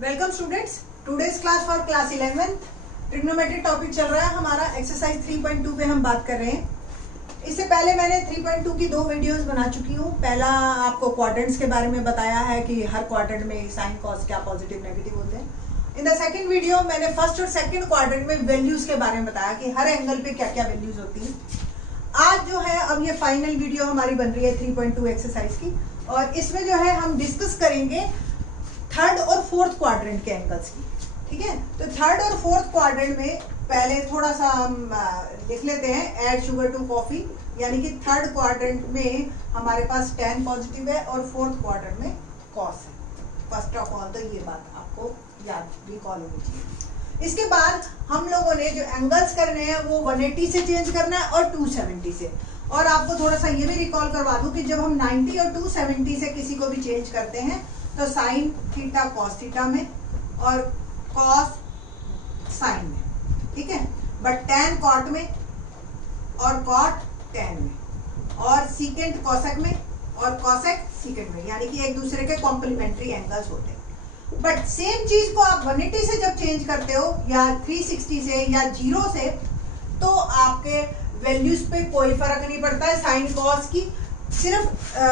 Welcome students, today's class for class 11th trigonometry topic चल रहा है हमारा। एक्सरसाइज 3.2 पे हम बात कर रहे हैं। इससे पहले मैंने 3.2 की 2 वीडियोस बना चुकी हूँ। पहला आपको क्वाड्रेंट्स के बारे में बताया है कि हर क्वाड्रेंट में साइन कॉस क्या पॉजिटिव नेगेटिव होते हैं। इन द सेकंड वीडियो मैंने फर्स्ट और सेकंड क्वाड्रेंट में वैल्यूज के बारे में बताया कि हर एंगल पे क्या क्या वैल्यूज होती हैं। आज जो है अब ये फाइनल वीडियो हमारी बन रही है 3.2 एक्सरसाइज की, और इसमें जो है हम डिस्कस करेंगे थर्ड और फोर्थ क्वाड्रेंट के एंगल्स की। ठीक है, तो थर्ड और फोर्थ क्वाड्रेंट में पहले थोड़ा सा हम लिख लेते हैं ऐड शुगर टू कॉफी, यानी कि थर्ड क्वाड्रेंट में हमारे पास tan पॉजिटिव है और फोर्थ क्वाड्रेंट में cos है। फर्स्ट ऑफ ऑल तो ये बात आपको याद रिकॉल होनी चाहिए। इसके बाद हम लोगों ने जो एंगल्स करने हैं वो 180 से चेंज करना है और 270 से। और आपको थोड़ा सा ये भी रिकॉल करवा दूं कि जब हम 90 और 270 से किसी को भी चेंज करते हैं तो साइन थीटा कॉस थीटा में और कॉस साइन में, ठीक है, बट टैन कॉट में और कॉट टैन में और सीकेंट कॉसेक में और कॉसेक सीकेंट में, यानी कि एक दूसरे के कॉम्प्लीमेंट्री एंगल्स होते हैं। बट सेम चीज को आप 180 से जब चेंज करते हो या 360 से या 0 से, तो आपके वैल्यूज पे कोई फर्क नहीं पड़ता है। साइन कॉस की सिर्फ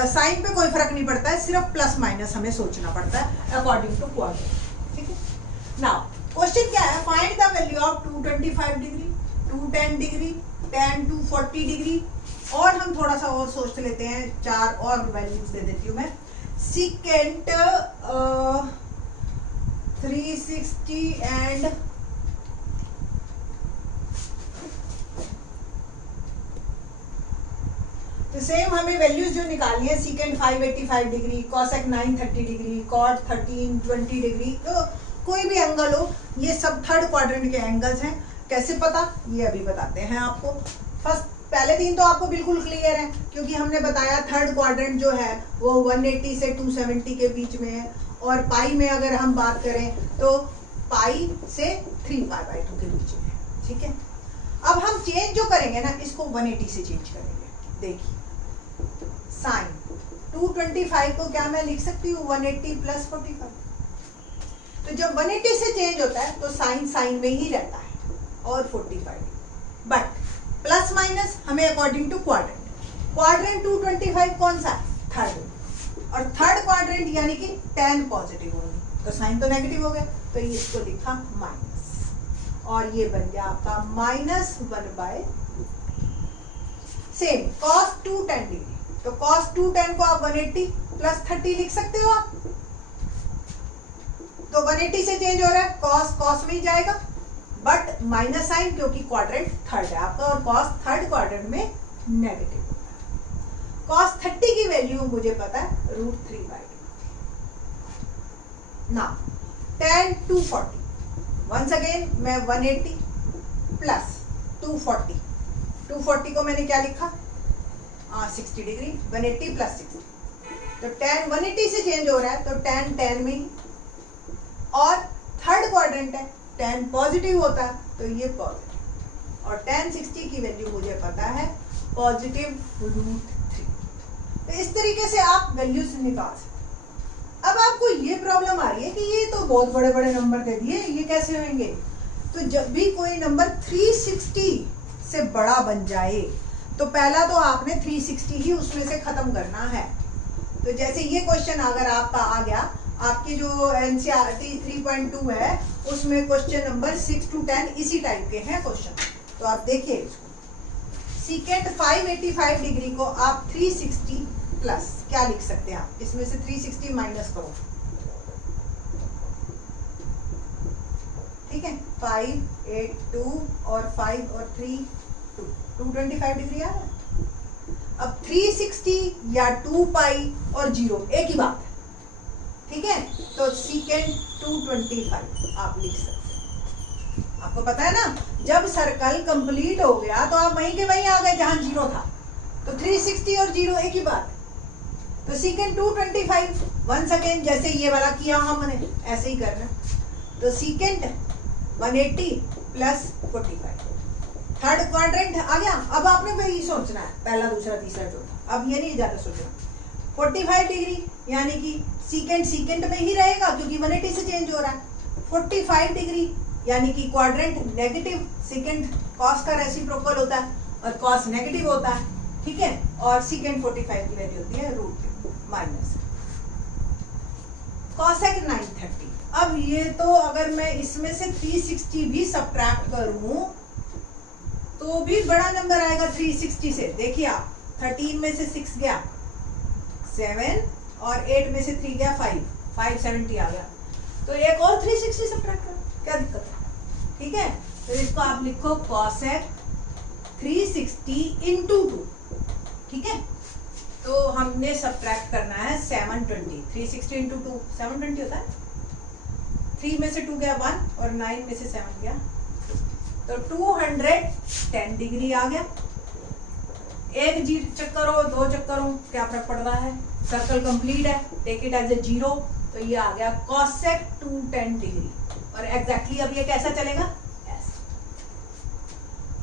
साइन पे कोई फर्क नहीं पड़ता है, सिर्फ प्लस माइनस हमें सोचना पड़ता है अकॉर्डिंग टू क्वाड्रेंट। ठीक है, नाउ क्वेश्चन क्या है, find the value of 225 degree, 210 degree, tan 240 degree. और हम थोड़ा सा और सोच लेते हैं, 4 और वैल्यूज दे देती हूँ मैं। सीकेंट 360 एंड तो सेम हमें वैल्यूज जो निकालनी है, secant 585 degree, cosec 930 degree, cot 1320 degree, तो कोई भी एंगल हो, ये सब थर्ड क्वाड्रेंट के एंगल्स हैं। कैसे पता, ये अभी बताते हैं आपको। फर्स्ट पहले दिन तो आपको बिल्कुल क्लियर है, क्योंकि हमने बताया थर्ड क्वाड्रेंट जो है वो 180 से 270 के बीच में है, और पाई में अगर हम बात करें तो पाई से 3π/2 के बीच में है। ठीक है, अब हम चेंज जो करेंगे ना, इसको 180 से चेंज करेंगे। देखिए, साइन 225 को क्या मैं लिख सकती हूँ 180 + 45। तो जब 180 से चेंज होता है तो साइन साइन में ही रहता है और 45, बट प्लस माइनस हमें अकॉर्डिंग टू क्वाड्रेंट 225 कौन सा है, थर्ड, और थर्ड क्वाड्रेंट यानी कि tan पॉजिटिव होगी, तो साइन तो नेगेटिव हो गया, तो इसको लिखा माइनस, और ये बन गया आपका -1/। सेम cos 210 डिग्री, तो cos 210 को आप 180 + 30 लिख सकते हो आप। तो 180 से चेंज हो रहा है, cos में ही जाएगा, बट माइनस साइन, क्योंकि क्वाड्रेंट थर्ड है आपका, और cos थर्ड क्वाड्रेंट में नेगेटिव होता है। cos 30 की वैल्यू मुझे पता है √3/2। ना tan 240, वंस अगेन मैं 180 + 240 को मैंने क्या लिखा 60 डिग्री, 180 + 60, तो tan 180 से चेंज हो रहा है, तो tan में ही, और थर्ड क्वाड्रेंट है, tan पॉजिटिव होता है, तो ये पॉजिटिव, और tan 60 की वैल्यू मुझे पता है पॉजिटिव √3। तो इस तरीके से आप वैल्यूज निकाल सकते। अब आपको ये प्रॉब्लम आ रही है कि ये तो बहुत बड़े बड़े नंबर दे दिए, ये कैसे होंगे। तो जब भी कोई नंबर 360 से बड़ा बन जाए, तो पहला तो आपने 360 ही उसमें से खत्म करना है। तो जैसे ये क्वेश्चन अगर आपका आ गया, आपकी जो NCERT 3.2 है उसमें क्वेश्चन नंबर 6 to 10 इसी टाइप के हैं क्वेश्चन। तो आप देखिए इसको, सीकेंट 585 डिग्री को आप 360 प्लस क्या लिख सकते हैं आप, इसमें से 360 माइनस करो, ठीक है, 5 8 2 और 5 और 3 225 डिग्री आ रहा है। अब 360 या 2π और 0 एक ही बात है, ठीक है, तो सीकेंट 225 आप लिख सकते हैं। आपको पता है ना, जब सर्कल कंप्लीट हो गया तो आप वहीं के वहीं आ गए जहां 0 था, तो 360 और 0 एक ही बात है। तो सीकेंट 225 वंस अगेन जैसे ये वाला किया हमने ऐसे ही करना, तो सीकेंट 180 + 45, थर्ड क्वाड्रेंट आ गया। अब आपने वही सोचना है, पहला दूसरा तीसरा चौथा, अब ये नहीं ज्यादा सोचना। 45 डिग्री यानी कि सीकेंट सीकेंट में ही रहेगा क्योंकि 180 से चेंज हो रहा है। 45 डिग्री यानी कि क्वाड्रेंट नेगेटिव, सीकेंट कॉस का रेसिप्रोकल होता है और कॉस नेगेटिव होता है, ठीक है। और सीकेंट 45 की वैल्यू होती है √3 माइनस कॉसेक 930। अब ये तो अगर मैं इसमें से 360 भी सब्ट्रैक्ट करूं तो भी बड़ा नंबर आएगा 360 से। देखिए आप 13 में से 6 गया 7 और 8 में से 3 गया 570 आ गया। तो एक और 360 सब्ट्रैक्ट करो, क्या दिक्कत है, ठीक है। तो इसको आप लिखो कॉसेक 360 इंटू 2, ठीक है। तो हमने सब्ट्रैक्ट करना है 720। 360 इंटू 2 720 होता है। 3 में से 2 गया 1 और 9 में से 7 गया, तो 210 डिग्री आ गया। एक जी चक्कर हो, 2 चक्कर हो, क्या फर्क पड़ रहा है, सर्कल कंप्लीट है, टेक इट एज ए 0। तो ये आ गया कॉसेक 210 डिग्री। और एग्जैक्टली अब ये कैसा चलेगा, ऐसा।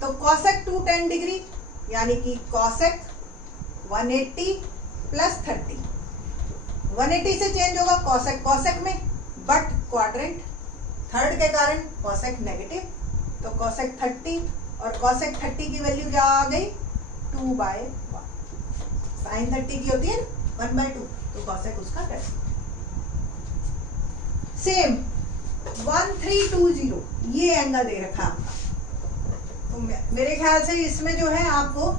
तो कॉसेक 210 डिग्री यानी कि कॉसेक 180 प्लस 30। 180 से चेंज होगा कॉसेक कॉसेक में, बट क्वाड्रेंट थर्ड के कारण कॉसेक नेगेटिव, तो कॉसेक 30 और कॉसेक 30 की वैल्यू क्या आ गई 2/1। साइन 30 की होती है 1/2, तो कॉसेक उसका 30। सेम 1320 ये एंगल दे रखा आपका। तो मेरे ख्याल से इसमें जो है आपको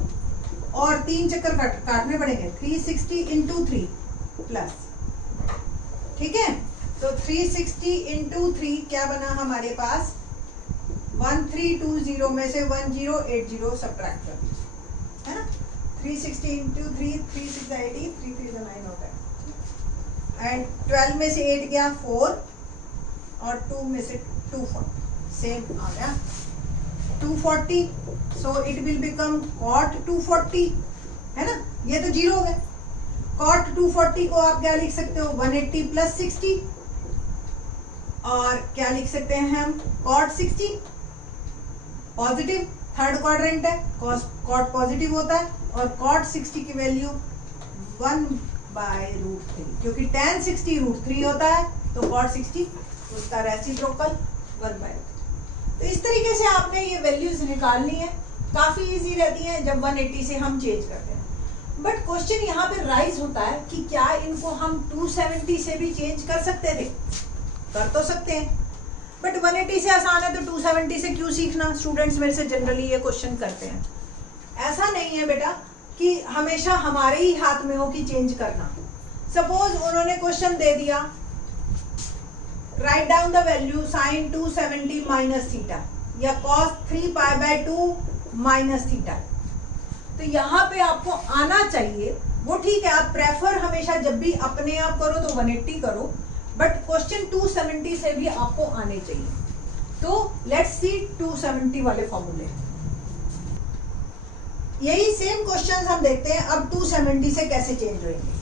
और 3 चक्कर काटने पड़ेंगे। 360 इंटू 3 प्लस, ठीक है। तो 360 इंटू 3 क्या बना हमारे पास 1320 में से 1080 सब्ट्रैक्ट कर, है ना। 360 इंटू 3 3 6 80 3 3 9 होता है। एंड 12 में से 8 गया 4 और 2 में से 240, सेम आ गया 240। So it will become cot 240, है ना। ये तो 0 हो गया। cot 240 को आप क्या लिख सकते हो 180 प्लस 60, और क्या लिख सकते हैं हम cot 60 पॉजिटिव, थर्ड क्वाड्रेंट है, cot पॉजिटिव होता है, और cot 60 की वैल्यू 1/√3, क्योंकि tan 60 √3 होता है, तो cot 60 उसका रेसिप्रोकल 1/√3। तो इस तरीके से आपने ये वैल्यूज निकालनी है, काफी इजी रहती है जब 180 से हम चेंज करते हैं। बट क्वेश्चन यहाँ पे राइज होता है कि क्या इनको हम 270 से भी चेंज कर सकते थे, कर तो सकते हैं, बट 180 से आसान है तो 270 से क्यों सीखना। स्टूडेंट्स मेरे से जनरली ये क्वेश्चन करते हैं। ऐसा नहीं है बेटा कि हमेशा हमारे ही हाथ में हो कि चेंज करना। सपोज उन्होंने क्वेश्चन दे दिया right down the value sine 270 minus theta या कॉस 3π/2 माइनस थीटा, तो यहाँ पे आपको आना चाहिए, वो ठीक है आप प्रेफर हमेशा जब भी अपने आप करो तो 180 करो, बट क्वेश्चन 270 से भी आपको आने चाहिए। तो लेट्स सी 270 वाले फॉर्मूले। यही सेम क्वेश्चंस हम देखते हैं अब 270 से कैसे चेंज होंगे।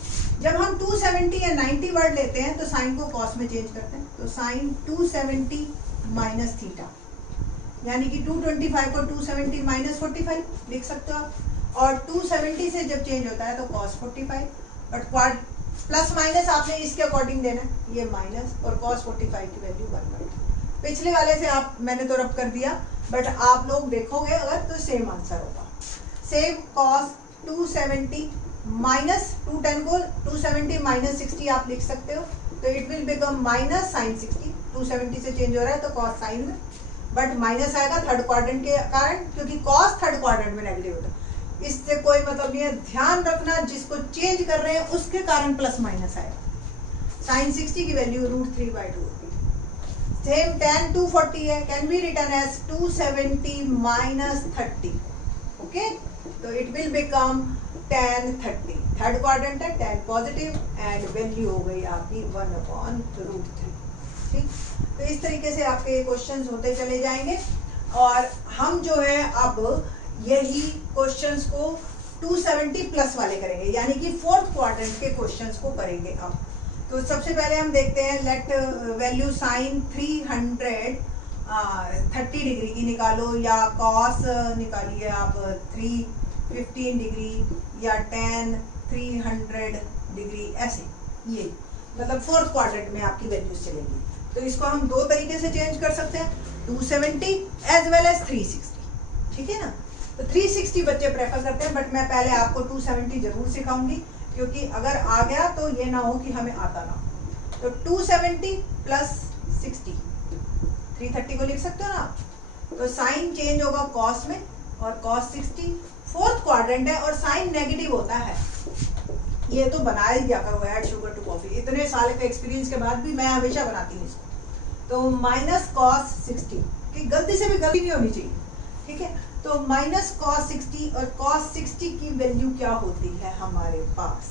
जब हम 270 या 90 वर्ड लेते हैं तो साइन को कॉस में चेंज करते हैं, तो साइन 270 माइनस थीटा, यानी कि 225 को 270 माइनस 45 लिख सकते हो आप। और 270 से जब चेंज होता है तो cos 45, but quad plus minus आपने इसके अकॉर्डिंग देना है, ये माइनस, और कॉस 45 की वैल्यू 1/2। पिछले वाले से आप मैंने तो रब कर दिया, बट आप लोग देखोगे अगर तो सेम आंसर होगा। सेम कॉस 270 माइनस 210 को 270 माइनस 60 आप लिख सकते हो, तो it will become minus sine 60। 270 से चेंज हो रहा है तो कॉस साइन में, बट माइनस आएगा थर्ड क्वाड्रेंट के कारण, क्योंकि कॉस थर्ड क्वाड्रेंट में नेगेटिव होता है। इससे कोई मतलब नहीं है, ध्यान रखना जिसको चेंज कर रहे हैं उसके कारण प्लस माइनस आएगा। साइन 60 की वैल्यू √3/2 होती है। सेम tan 240 है, can be written as 270 minus 30, okay. तो it will become tan 30, third quadrant है, tan पॉजिटिव, एंड वैल्यू हो गई आपकी 1/√3, ठीक। तो इस तरीके से आपके क्वेश्चंस होते चले जाएंगे, और हम जो है अब यही क्वेश्चंस को 270 प्लस वाले करेंगे, यानी कि फोर्थ क्वाड्रेंट के क्वेश्चंस को करेंगे अब। तो सबसे पहले हम देखते हैं, लेट वैल्यू साइन 330 डिग्री की निकालो, या कॉस निकालिए आप 315 डिग्री, या tan 300 डिग्री, ऐसे। ये मतलब फोर्थ क्वाड्रेंट में आपकी वैल्यूज चलेंगी। तो इसको हम दो तरीके से चेंज कर सकते हैं, 270 एज वेल एज 360, ठीक है ना। तो 360 बच्चे प्रेफर करते हैं, बट मैं पहले आपको 270 जरूर सिखाऊंगी, क्योंकि अगर आ गया तो ये ना हो कि हमें आता ना। तो 270 प्लस 60, 330 को लिख सकते हो ना आप। तो साइन चेंज होगा कॉस में, और कॉस 60 फोर्थ क्वाड्रेंट है और साइन नेगेटिव होता है। ये तो बना ही दिया करो, ऐड शुगर टू कॉफी, इतने साल के एक्सपीरियंस के बाद भी मैं हमेशा बनाती हूँ इसको। तो माइनस कॉस 60, कि गलती से भी गलती नहीं होनी चाहिए, ठीक है। तो माइनस कॉस 60, और कॉस 60 की वैल्यू क्या होती है हमारे पास,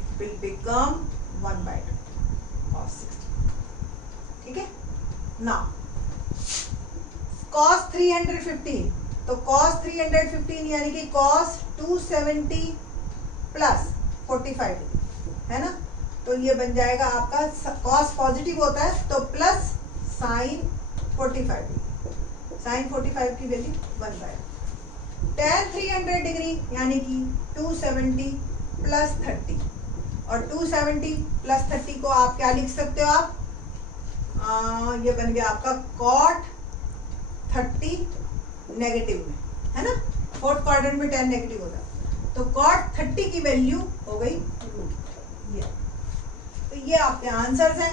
इट विल बिकम 1/2 कॉस 60, ठीक है ना। कॉस 315, तो कॉस 315 यानी कि कॉस 270 प्लस 45 है ना। तो ये बन जाएगा आपका, कॉस पॉजिटिव होता है तो प्लस साइन 45, साइन 45 की वैल्यू 1/2। tan 300 डिग्री यानी कि 270 प्लस 30, और 270 प्लस 30 को आप क्या लिख सकते हो आप, ये बन गया आपका cot 30 नेगेटिव में, है ना। फोर्थ क्वाड्रेंट में 10 नेगेटिव होता है, तो cot 30 की वैल्यू हो गई ये। तो ये आपके आंसर्स हैं,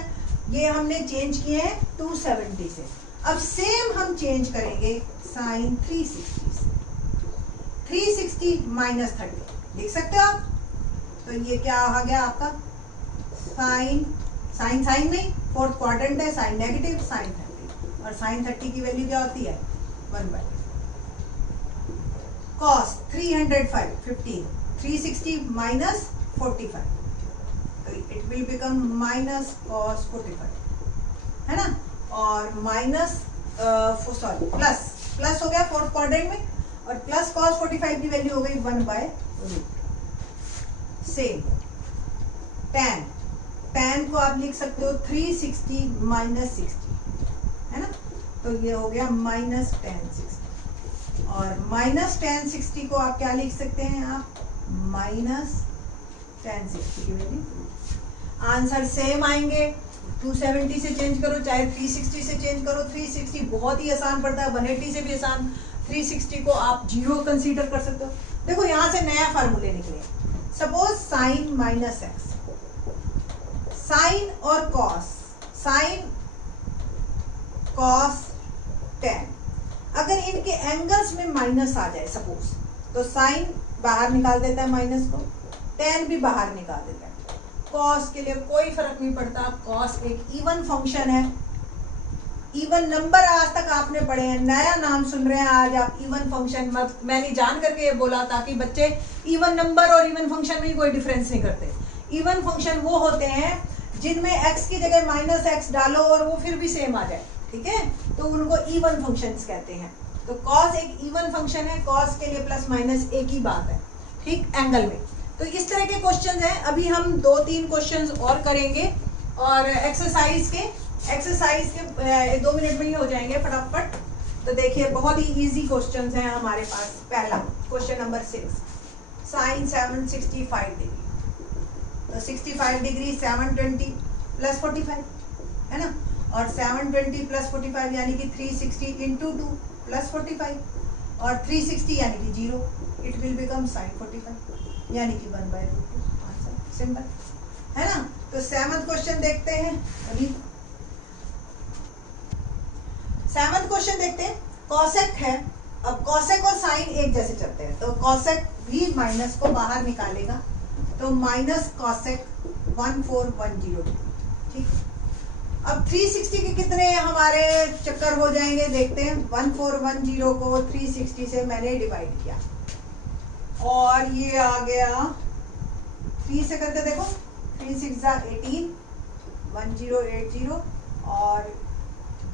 ये हमने चेंज किए हैं 270 से। अब सेम हम चेंज करेंगे साइन 360 से, 360 माइनस 30 लिख सकते हो आप। तो ये क्या आ गया आपका, साइन साइन साइन नहीं, फोर्थ क्वाड्रेंट है, साइन नेगेटिव, साइन 30, और साइन 30 की वैल्यू क्या होती है 1/2। cos 315, 360 माइनस 45, तो it will become minus cos 45, है ना। और माइनस सॉरी प्लस हो गया फोर्थ क्वाड्रेंट में, और प्लस cos 45 की वैल्यू हो गई 1/√। सेम tan को आप लिख सकते हो 360 माइनस 60, है ना। तो ये हो गया माइनस tan 60, और माइनस tan 60 को आप क्या लिख सकते हैं आप, माइनस tan 60 की वैल्यू। आंसर सेम आएंगे, 270 से चेंज करो चाहे 360 से चेंज करो, 360 बहुत ही आसान पड़ता है, 180 से भी आसान। 360 को आप 0 कंसीडर कर सकते हो। देखो यहाँ से नया फार्मूले निकले, suppose sine minus x, sine और कॉस, साइन कॉस tan, अगर इनके एंगल्स में माइनस आ जाए सपोज, तो साइन बाहर निकाल देता है माइनस को, tan भी बाहर निकाल देता है। कॉस के लिए कोई फर्क नहीं पड़ता, कॉस एक इवन फंक्शन है, इवन नंबर आज तक आपने पढ़े हैं, नया नाम सुन रहे हैं आज आप, इवन फंक्शन। मैंने जान करके ये बोला ताकि बच्चे इवन नंबर और इवन फंक्शन में कोई डिफरेंस नहीं करते। इवन फंक्शन वो होते हैं जिनमें x की जगह माइनस एक्स डालो और वो फिर भी सेम आ जाए, ठीक है, तो उनको इवन फंक्शंस कहते हैं। तो cos एक इवन फंक्शन है, cos के लिए प्लस माइनस एक ही बात है, ठीक, एंगल में। तो इस तरह के क्वेश्चंस हैं। अभी हम 2-3 क्वेश्चंस और करेंगे, और एक्सरसाइज के 2 मिनट में ही हो जाएंगे फटाफट। तो देखिए बहुत ही इजी क्वेश्चंस हैं हमारे पास। पहला क्वेश्चन नंबर 6, साइन 765 डिग्री, तो 65 डिग्री 720 प्लस 45, है ना, और 720 प्लस 45 यानी कि 360 इंटू 2 प्लस 45, और 360 यानी कि 0, इट विल बिकम साइन 45 यानी कि 1/√2। आंसर सिंपल है ना। तो 7th क्वेश्चन देखते हैं। अभी 7th क्वेश्चन देखते हैं। कॉसेक है, अब कॉसेक और साइन एक जैसे चलते हैं, तो कॉसेक भी माइनस को बाहर निकालेगा, तो माइनस कॉसेक 1410, ठीक। अब 360 के कितने हमारे चक्कर हो जाएंगे देखते हैं। 1410 को 360 से मैंने डिवाइड किया, और ये आ गया 3 से करके देखो, 3 6 18, 1080, और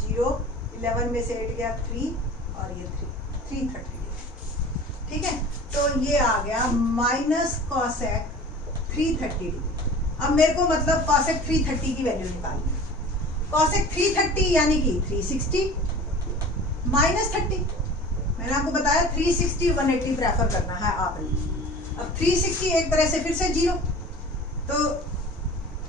0 11 में से 8 गया 3, और ये 330, ठीक है। तो ये आ गया माइनस कॉसेक 330 डिग्री। अब मेरे को मतलब कॉसेक 330 की वैल्यू निकालनी है। कॉसेक 330 यानी कि 360 माइनस 30, मैंने आपको बताया 360 180 प्रेफर करना है आपने। अब 360 एक तरह से फिर से 0, तो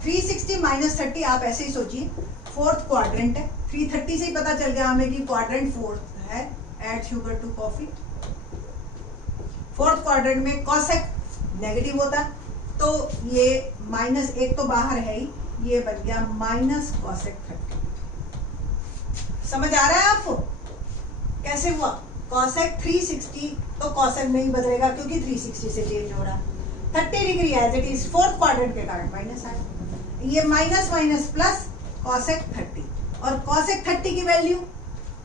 360 माइनस 30 आप ऐसे ही सोचिए, फोर्थ क्वाड्रेंट है। 330 से ही पता चल गया हमें कि क्वाड्रेंट फोर्थ है। Add sugar to coffee. Fourth quadrant में कॉसेक नेगेटिव होता है, तो ये माइनस एक तो बाहर है ही, ये बन गया माइनस कॉसेक 30। समझ आ रहा है आपको कैसे हुआ? कॉसेक 360 तो कॉसेक नहीं बदलेगा क्योंकि 360 से चेंज हो रहा है। 30 degree as it is fourth quadrant के कारण माइनस आया, ये माइनस माइनस प्लस कॉसेक 30। और कॉसेक 30 की वैल्यू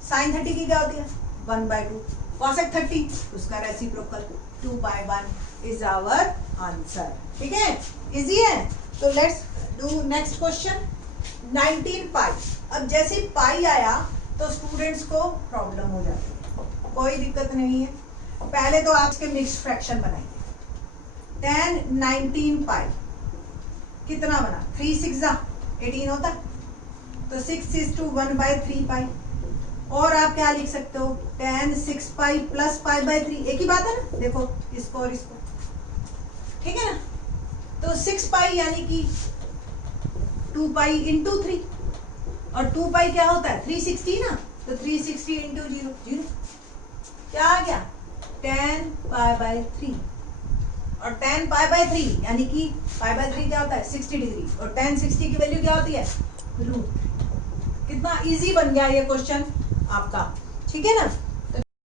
साइन 30 की क्या होती है? 1/2। कॉसेक 30 उसका रेसिप्रोकल 2/1 इज आवर आंसर। ठीक है, इजी है। तो लेट्स डू नेक्स्ट क्वेश्चन। 19 पाई। अब जैसे पाई आया तो स्टूडेंट्स को प्रॉब्लम हो जाती है, कोई दिक्कत नहीं है। पहले तो आप इसके मिक्स फ्रैक्शन बनाएंगे। 10 19 पाई कितना बना? 3 6 18 होता है, तो 6 is to 1/3 पाई। और आप क्या लिख सकते हो? 10 6 पाई प्लस पाई/3, एक ही बात है ना, देखो इसको और इसको, ठीक है ना। तो 6 पाई यानी कि 2 पाई इंटू 3, और 2 पाई क्या होता है? 360 ना, तो 360 इंटू 0 0, क्या आ गया? 10 पाई/3। और 10 पाई/3 यानी कि पाई/3 क्या होता है? 60 डिग्री, और 10 60 की वैल्यू क्या होती है? √3। कितना इजी बन गया ये क्वेश्चन आपका, ठीक है ना।